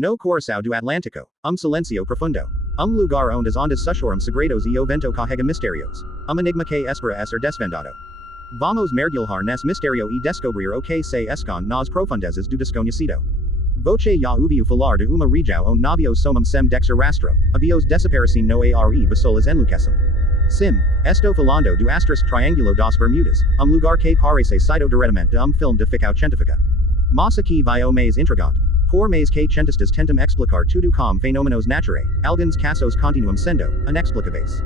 No coração do Atlântico, silencio profundo. Lugar onde as ondas sussurram segredos e o vento carrega mistérios. Enigma que espera ser desvendado. Vamos mergulhar nesse mistério e descobrir o que se esconde nas profundezas do desconhecido. Voce já ouviu falar de uma região onde navios somam sem deixar rastro, avios desaparecem no ar e pessoas enlouquecem. Sim, estou falando do Triângulo das Bermudas, lugar que parece saído diretamente de filme de ficção científica. Mas aqui vai o mais intrigante. Por mais que cientistas tentam explicar tudo como fenômenos naturais, alguns casos continuam sendo inexplicáveis.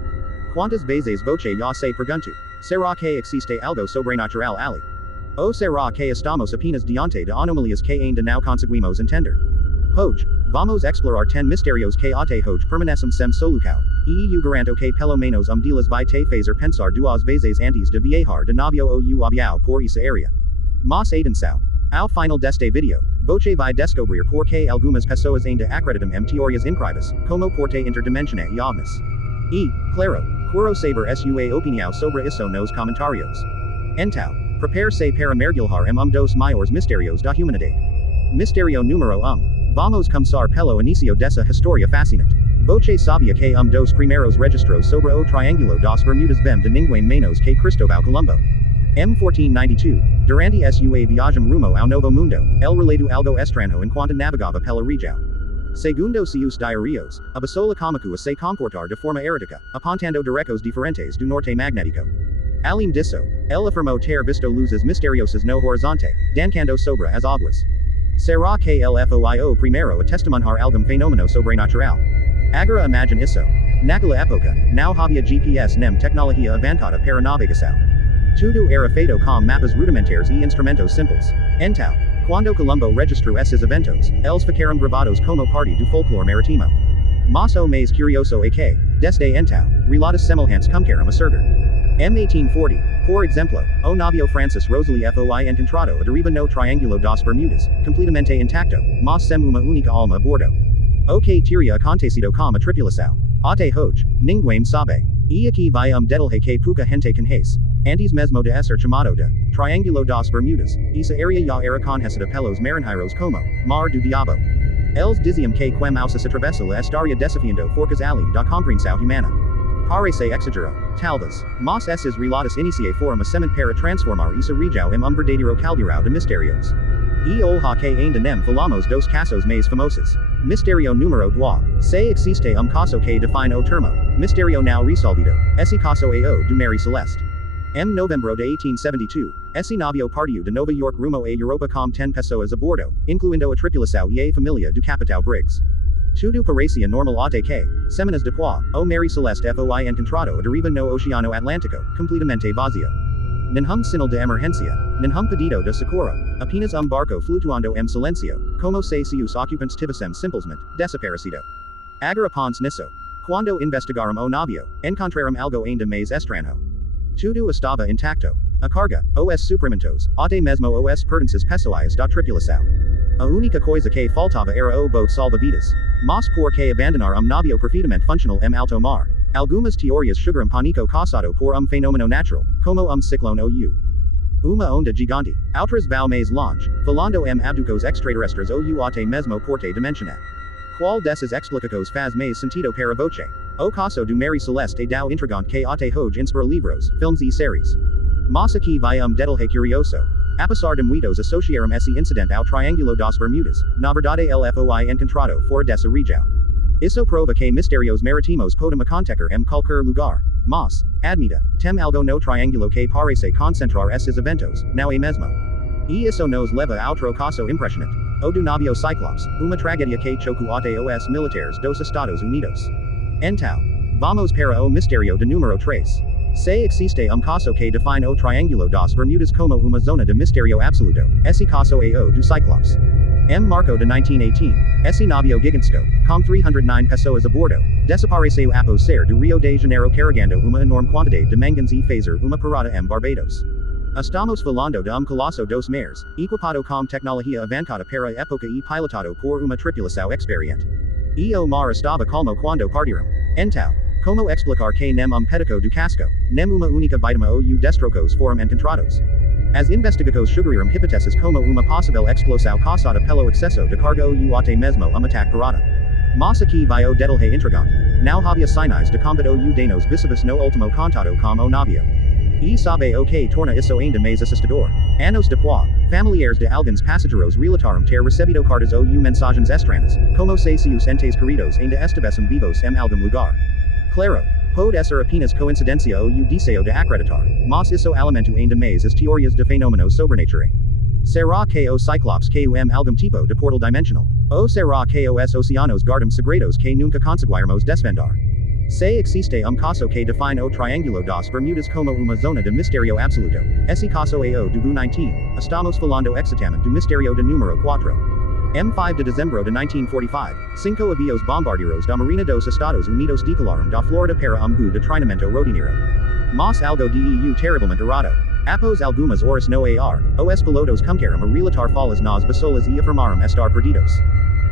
Quantas vezes voce já se perguntou, será que existe algo sobrenatural ali? Ou será que estamos apenas diante de anomalias que ainda não conseguimos entender? Hoje, vamos explorar 10 mistérios que até hoje permanecem sem solução, e eu garanto que pelo menos deles vai te fazer pensar duas vezes antes de viajar de navio ou avião por essa área. Mas atenção! Ao final deste vídeo, voce vai descobrir por que algumas pessoas ainda acreditam em teorias incríveis, como porte interdimensional e ovnis. E, claro, quero saber sua opinião sobre isso nos comentários. Então, prepare-se para mergulhar em dos maiores mistérios da humanidade. Mistério número 1. Vamos começar pelo início dessa história fascinante. Voce sabia que dos primeiros registros sobre o Triângulo das Bermudas vem de ninguém menos que Cristóvão Colombo. Em 1492, durante sua viagem rumo ao Novo Mundo, ele relatou algo estranho enquanto navegava pela região. Segundo seus diários, a pessoa começou a se comportar de forma errática, apontando direcos diferentes do norte magnético. Além disso, ele afirmou ter visto luzes misteriosas no horizonte, dançando sobre as águas. Será que ele foi o primeiro a testemunhar algum fenômeno sobrenatural? Agora imagine isso. Naquela época, não havia GPS nem tecnologia avançada para navegação. Tudo era feito com mapas rudimentares e instrumentos simples. Então, quando Colombo registrou esses eventos, eles ficaram gravados como parte do folclore maritimo. Mas o mais curioso é que, desde então, relatos semelhantes começaram a surgir. Em 1840, por exemplo, o navio Francis Rosalie foi encontrado a deriva no Triângulo das Bermudas, completamente intacto, mas sem uma única alma a bordo. O que teria acontecido com a tripulação? Até hoje, ninguém sabe. E aqui vai detalhe que pouca gente conhece. Antes mesmo de ser chamado de Triângulo das Bermudas, essa área já era conhecida pelos marinheiros como Mar do Diabo. Eles diziam que quem se atravessa la estaria desafiando forças além da compreensão humana. Parece exagerado, talvez, mas esses relatos foram a semente para transformar essa região em verdadeiro caldeirão de mistérios. E olha que ainda nem falamos dos casos mais famosos. Mistério número 2. Se existe caso que define o termo mistério não resolvido, esse caso é o do Mary Celeste. Em novembro de 1872, esse navio partiu de Nova York rumo a Europa com 10 pessoas a bordo, incluindo a tripulação e a família do Capitão Briggs. Tudo parecia normal até que, semanas depois, o Mary Celeste foi encontrado a deriva no Oceano Atlântico, completamente vazio. Nenhum sinal de emergência, nenhum pedido de socorro, apenas barco flutuando em silencio, como se seus ocupantes tivessem simplesmente desaparecido. Agora pense nisso. Quando investigaram o navio, encontraram algo ainda mais estranho. Tudo estava intacto. A carga, os suprimentos, até mesmo os pertences pessoais da tripulação. A única coisa que faltava era o bote salva-vidas. Mas por que abandonar navio perfeitamente funcional em alto mar? Algumas teorias sugerim pânico causado por fenômeno natural, como ciclone ou uma onda gigante. Outras vão mais longe, falando em abducos extraterrestres ou até mesmo porte dimensional. Qual dessas explicações faz mais sentido para voce? O caso do Mary Celeste é tão intrigante que até hoje inspira livros, filmes e séries. Mas aqui vai detalhe curioso. Apesar de muitos associaram esse incidente ao Triângulo das Bermudas, na verdade ele foi encontrado fora dessa região. Isso prova que mistérios marítimos podem acontecer em qualquer lugar. Mas, admita, tem algo no Triângulo que parece concentrar esses eventos, não é mesmo? E isso nos leva a outro caso impressionante. O do navio Cyclops, uma tragédia que chocou até os militares dos Estados Unidos. Então, vamos para o mistério de número 3. Se existe caso que define o Triângulo das Bermudas como uma zona de mistério absoluto, esse caso é o do Cyclops. Em março de 1918, esse navio gigantesco, com 309 pessoas a bordo, desapareceu após sair do Rio de Janeiro carregando uma enorme quantidade de mangas e fazer uma parada em Barbados. Estamos falando de colosso dos mares, equipado com tecnologia avançada para a época e pilotado por uma tripulação experiente. E o mar estava calmo quando partiram. Então, como explicar que nem pedaço do casco, nem uma única vítima ou destrocos foram encontrados? As investigacos sugarium hypothesis como uma possível explosão causada pelo excesso de carga ou até mesmo ataque parada. Mas aqui vai o detalhe intrigante. Não havia sinais de combate ou danos visíveis no último contato com o navio. E sabe o que torna isso ainda mais assustador. Anos depois, familiares de alguns passageiros relataram ter recebido cartas ou mensagens estranhas, como se seus entes queridos ainda estivessem vivos em algum lugar. Claro, pode ser apenas coincidência ou deseo de acreditar, mas isso alimenta ainda mais as teorias de fenômenos sobrenaturais. Será que o Cyclops que algum tipo de portal dimensional? Ou será que os oceanos guardam segredos que nunca conseguiremos desvendar? Se existe caso que define o Triângulo das Bermudas como uma zona de mistério absoluto, esse caso é o do 19, estamos falando exatamente do mistério de número 4. M5 de dezembro de 1945, 5 aviões bombardeiros da Marina dos Estados Unidos decolaram da Florida para voo de treinamento rotineiro. Mas algo de terrivelmente errado. Após algumas horas no ar, os pilotos começaram a relatar falas nas bassolas e afirmaram estar perdidos.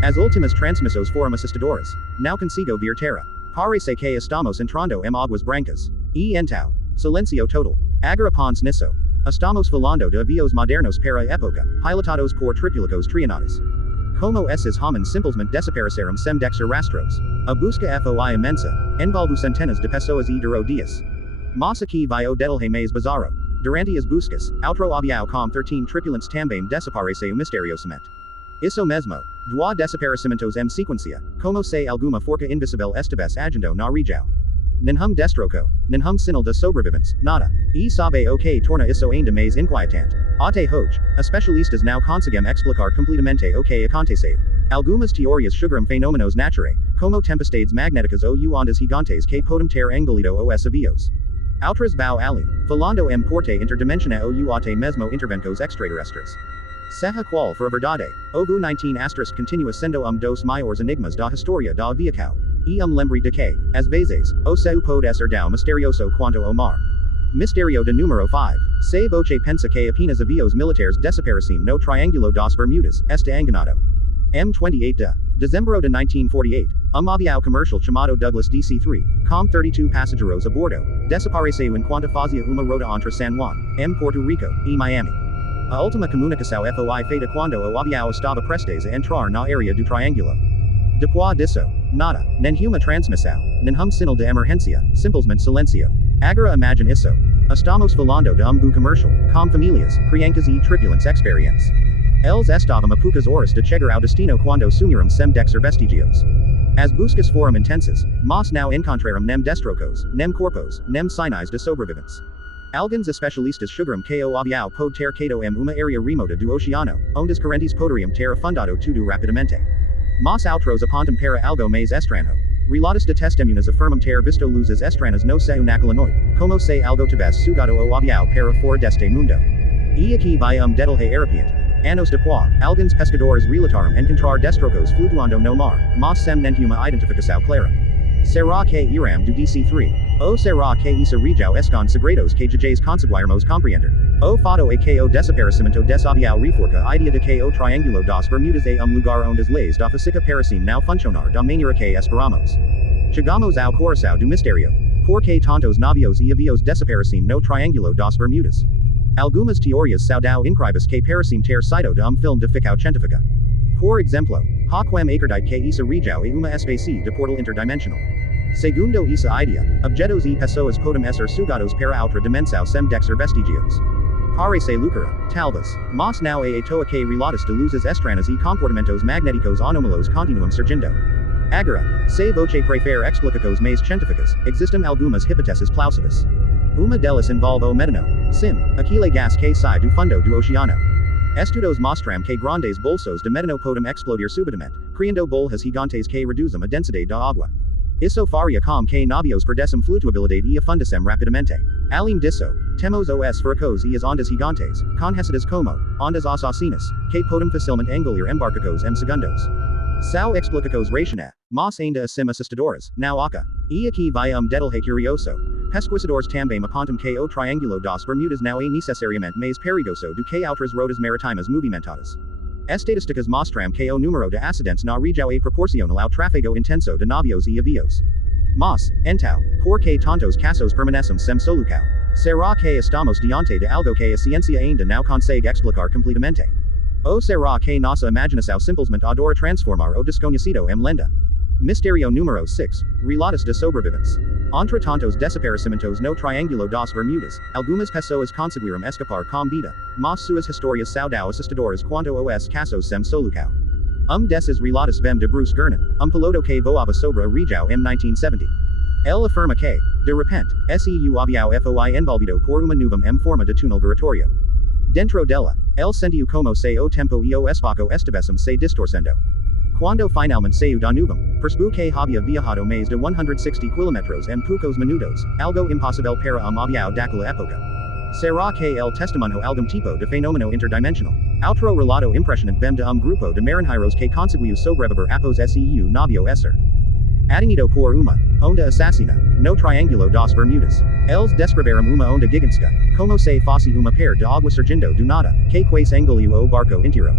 As últimas transmissões foram assustadoras. Não consigo ver terra. Parece que estamos entrando em águas brancas. E então, silêncio total. Agora pense nisso. Estamos falando de aviões modernos para a época, pilotados por tripulados treinados. Como esses homens simplesmente desapareceram sem deixar rastros. A busca foi imensa, envolveu centenas de pessoas e durou dias. Mas aqui vai o detalhe mais bizarro. Durante as buscas, outro avião com 13 tripulantes também desapareceu misteriosamente. Isso mesmo, dois desaparecimentos em sequência, como se alguma forca invisível estivesse agindo na região. Nenhum destroço, nenhum sinal de sobreviventes, nada. E sabe o que torna isso ainda mais inquietante. Até hoje, especialistas não conseguem explicar completamente o que aconteceu. Algumas teorias sugerim fenômenos naturais, como tempestades magnéticas ou ondas gigantes que podem ter engolido os aviões. Outras vão além, falando em porte interdimensional ou até mesmo interventos extraterrestres. Seja qual for a verdade, o VU-19 continua sendo dos maiores enigmas da história da aviação. E lembre de que, às vezes, o céu pode ser tão misterioso quanto o mar. Mistério de número 5. Se você pensa que apenas aviões militares desaparecem no Triângulo das Bermudas, está enganado. M28 de dezembro de 1948, avião comercial chamado Douglas DC-3, com 32 passageiros a bordo, desapareceu enquanto fazia uma rota entre San Juan, Puerto Rico, e Miami. A última comunicação foi feita quando o avião estava prestes a entrar na área do Triângulo. Depois disso, nada, nenhuma transmissão, nenhum sinal de emergência, simplesmente silêncio. Agora imagine isso. Estamos falando de voo comercial, com famílias, crianças e tripulantes experientes. Eles estavam a poucas horas de chegar ao destino quando sumiram sem deixar vestígios. As buscas foram intensas, mas não encontraram nem destroços, nem corpos, nem sinais de sobreviventes. Alguns especialistas sugerim que o avião pode ter caído em uma área remota do oceano, onde as correntes poderiam ter afundado tudo rapidamente. Mas outros apontam para algo mais estranho. Relatos de testemunhas afirmam ter visto luzes estranhas no céu naquela noite, como se algo tivesse sugado o avião para fora deste mundo. E aqui vai detalhe arrepiante. Anos depois, alguns pescadores relataram encontrar destroços flutuando no mar, mas sem nenhuma identificação clara. Será que irão do DC-3? Ou será que essa região esconde segredos que jamais conseguiremos compreender? O fato é que o desaparecimento desse avião reforça a ideia de que o Triângulo das Bermudas é lugar onde as leis da física parecem não funcionar da maneira que esperamos. Chegamos ao coração do mistério. Por que tantos navios e aviões desaparecem no Triângulo das Bermudas? Algumas teorias são tão incríveis que parecem ter saído de filme de ficção científica. Por exemplo, há quem acredita que essa região é uma espécie de portal interdimensional. Segundo essa ideia, objetos e pessoas podem ser sugados para outra dimensão sem deixar vestígios. Parece loucura, talvez, mas não é à toa que relatos de luzes estranhas e comportamentos magnéticos anómalos continuam surgindo. Agora, se você prefere explicações mais científicas, existem algumas hipóteses plausíveis. Uma delas envolve o metano. Sim, aquele gás que sai do fundo do oceano. Estudos mostram que grandes bolsos de metano podem explodir subitamente, criando bolhas gigantes que reduzem a densidade da água. Isso faria com que navios perdessem flutuabilidade e afundassem rapidamente. Além disso, temos os furacões e as ondas gigantes, conhecidas como ondas assassinas, que podem facilmente engolir embarcados em segundos. São explicações racionais, mas ainda assim assustadoras, não há. E aqui vai detalhe curioso. Pesquisadores também apontam que o Triângulo das Bermudas não é necessariamente mais perigoso do que outras rotas maritimas movimentadas. Estatísticas mostram que o número de acidentes na região é proporcional ao tráfego intenso de navios e aviões. Mas, então, por que tantos casos permanecem sem solução? Será que estamos diante de algo que a ciência ainda não consegue explicar completamente? Ou será que nossa imaginação simplesmente adora transformar o desconhecido em lenda? Mistério número 6. Relatos de sobreviventes. Entre tantos desaparecimentos no Triângulo das Bermudas, algumas pessoas conseguiram escapar com vida, mas suas histórias são assustadoras quanto aos casos sem solução. Desses relatos vem de Bruce Gernon, piloto que voava sobre a região em 1970. Ele afirma que, de repente, seu avião foi envolvido por uma nuvem em forma de túnel giratório. Dentro dela, ele sentiu como se o tempo e o espaço estivessem se distorcendo. Quando finalmente saiu da nuvem, percebeu que havia viajado mais de 160 km em poucos minutos, algo impossível para avião daquela época. Será que ele testemunhou algum tipo de fenômeno interdimensional? Outro relato impressionante vem de grupo de marinheiros que conseguiu sobreviver após seu navio ser atingido por uma onda assassina no Triângulo das Bermudas. Eles descreveram uma onda gigantesca, como se fosse uma pair de água surgindo do nada, que quase engoliu o barco inteiro.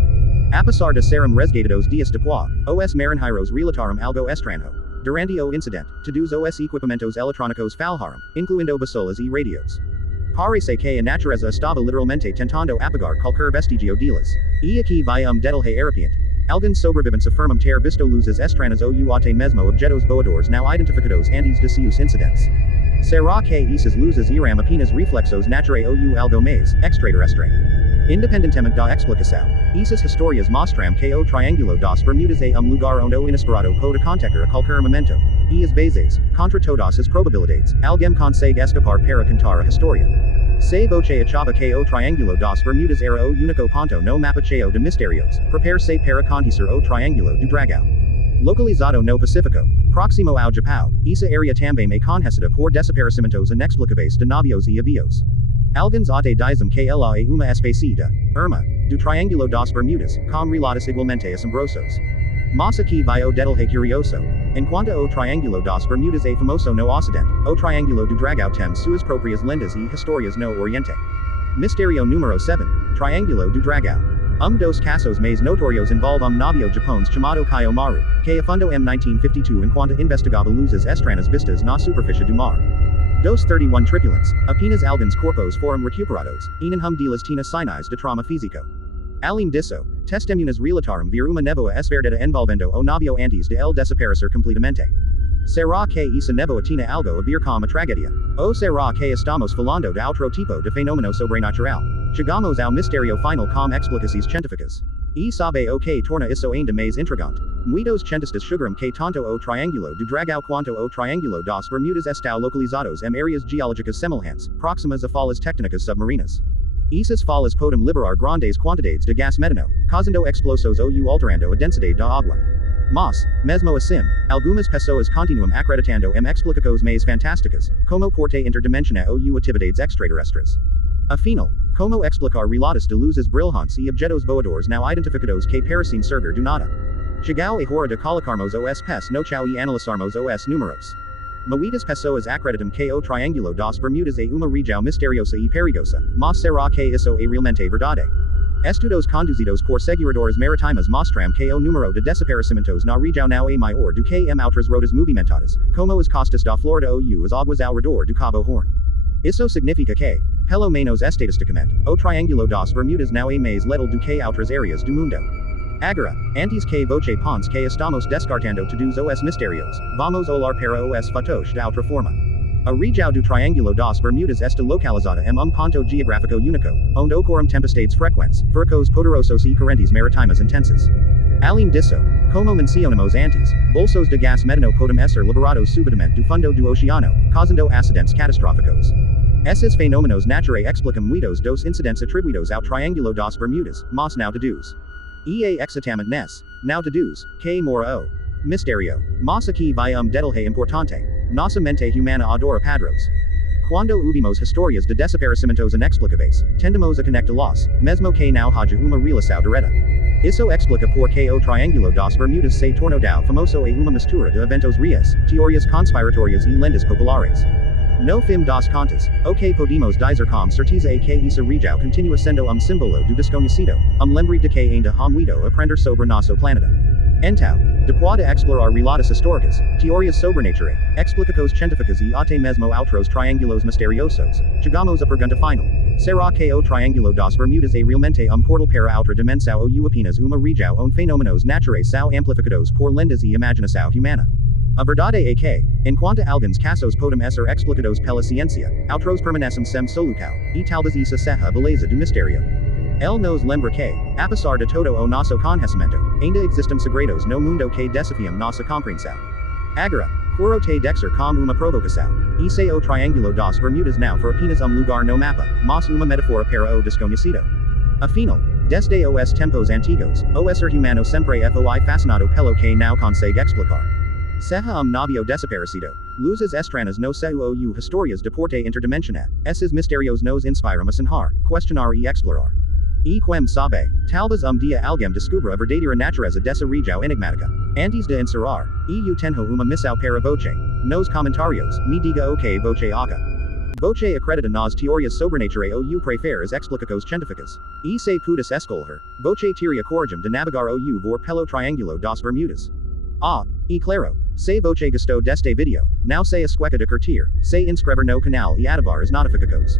Apesar de serem resgatados dias depois, os marinheiros relataram algo estranho. Durante o incidente, todos os equipamentos eletrônicos falharam, incluindo basolas e radios. Parece que a natureza estava literalmente tentando apagar qualquer vestigio deles. E aqui vai detalhe arrepiante. Alguns sobreviventes afirmam ter visto luzes estranhas ou até mesmo objetos voadores não identificados antes de seus incidentes. Será que essas luzes eram apenas reflexos naturais ou algo mais extraterrestre? Independentemente da explicação, essas histórias mostram que o Triângulo das Bermudas é lugar onde o inesperado pode acontecer a qualquer momento. E às vezes, contra todas as probabilidades, alguém consegue escapar para contar a história. Se você achava que o Triângulo das Bermudas era o único ponto no mapa cheio de mistérios, prepare-se para conhecer o Triângulo do Dragão. Localizado no Pacífico, próximo ao Japão, essa área também é conhecida por desaparecimentos inexplicáveis de navios e aviões. Alguns até dizem que ela é uma espécie de irmã do Triângulo das Bermudas, com relatos igualmente assombrosos. Mas aqui vai o detalhe curioso. Enquanto o Triângulo das Bermudas é famoso no Ocidente, o Triângulo do Dragão tem suas próprias lendas e histórias no Oriente. Mistério número 7. Triângulo do Dragão. Dos casos mais notórios envolve navio japonês chamado Kiyomaru, que afundou em 1952 enquanto investigava luzes estranhas vistas na superfície do mar. Dos 31 tripulantes, apenas alguns corpos foram recuperados, e nenhum deles tinha sinais de trauma físico. Além disso, testemunhas relataram ver uma névoa esverdada envolvendo o navio antes de ele desaparecer completamente. Será que essa névoa tinha algo a ver com a tragédia? Ou será que estamos falando de outro tipo de fenômeno sobrenatural? Chegamos ao mistério final com explicações científicas. E sabe o que torna isso ainda mais intrigante? Muitos cientistas sugerem que tanto o Triângulo do Dragão quanto o Triângulo das Bermudas estão localizados em áreas geológicas semelhantes, próximas a falas tectônicas submarinas. Essas falas podem liberar grandes quantidades de gás metano, causando explosões ou alterando a densidade da água. Mas, mesmo assim, algumas pessoas continuam acreditando em explicações mais fantásticas, como porte interdimensional ou atividades extraterrestres. Afinal, como explicar relatos de luzes brilhantes e objetos voadores não identificados que parecem surgir do nada? Chegou a hora de colocarmos os pés no chão e analisarmos os números. Muitas pessoas acreditam que o Triângulo das Bermudas é uma região misteriosa e perigosa, mas será que isso é realmente verdade? Estudos conduzidos por seguradores maritimas mostram que o número de desaparecimentos na região não é maior do que em outras rotas movimentadas, como as costas da Florida ou as águas ao redor do Cabo Horn. Isso significa que, pelo menos estatisticamente, o Triângulo das Bermudas não é mais letal do que outras áreas do mundo. Agora, antes que você pense que estamos descartando todos os mistérios, vamos olhar para os fatos de outra forma. A região do Triângulo das Bermudas está localizada em ponto geográfico único, onde ocorrem tempestades frequentes, furacões poderosos e correntes maritimas intensas. Além disso, como mencionamos antes, bolsos de gás metano podem ser liberados subitamente do fundo do oceano, causando acidentes catastróficos. Esses fenômenos naturais explicam muitos dos incidentes atribuídos ao Triângulo das Bermudas, mas não todos. E é exatamente nesse, não todos, que mora o mistério. Mas aqui vai detalhe importante. Nossa mente humana adora padrões. Quando ouvimos histórias de desaparecimentos inexplicáveis, tendemos a conectá-las, mesmo que não haja uma relação direta. Isso explica por que o Triângulo das Bermudas se tornou famoso e uma mistura de eventos reais, teorias conspiratórias e lendas populares. No fim das contas, o que podemos dizer com certeza é que essa região continua sendo símbolo do desconhecido, lembre de que ainda há muito a aprender sobre nosso planeta. Entau. Depois de explorar relatos históricos, teorias sobrenaturais, explicações científicas e até mesmo outros triângulos misteriosos, chegamos à pergunta final. Será que o Triângulo das Bermudas é realmente portal para outra dimensão ou apenas uma região onde fenômenos naturais são amplificados por lendas e imaginação humana? A verdade é que, enquanto alguns casos podem ser explicados pela ciência, outros permanecem sem solução, e talvez isso seja a beleza do mistério. Ele nos lembra que, apesar de todo o nosso conhecimento, ainda existem segredos no mundo que desafiam nossa compreensão. Agora, quero te dizer como uma provocação. E se o Triângulo das Bermudas não for apenas lugar no mapa, mas uma metáfora para o desconhecido? Afinal, desde os tempos antigos, o ser humano sempre foi fascinado pelo que não consegue explicar. Seja navio desaparecido, luzes estranhas no céu ou histórias de porte interdimensional, esses mistérios nos inspiram a sonhar, questionar e explorar. E quem sabe, talvez dia alguém descubra a verdadeira natureza dessa região enigmática. Antes de encerrar, eu tenho uma missão para você. Nos comentários, me diga o que você acha. Você acredita nas teorias sobrenaturais ou preferes explicações científicas? E se pudes escolher, você teria coragem de navegar ou vor pelo Triângulo das Bermudas? E claro, se você gostou deste vídeo, não se esqueça de curtir, se inscrever no canal e ativar as notificações.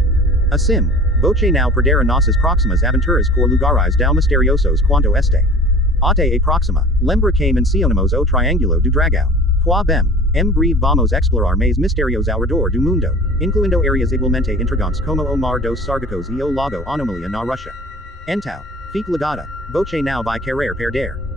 Assim, você não perderá nossas próximas aventuras por lugares tão misteriosos quanto este. Até a próxima, lembra que mencionamos o Triângulo do Dragão. Pois bem, em breve vamos explorar mais mistérios ao redor do mundo, incluindo áreas igualmente intrigantes como o Mar dos Sargacos e o Lago Anomalia na Rússia. Então, fique ligada, você não vai querer perder.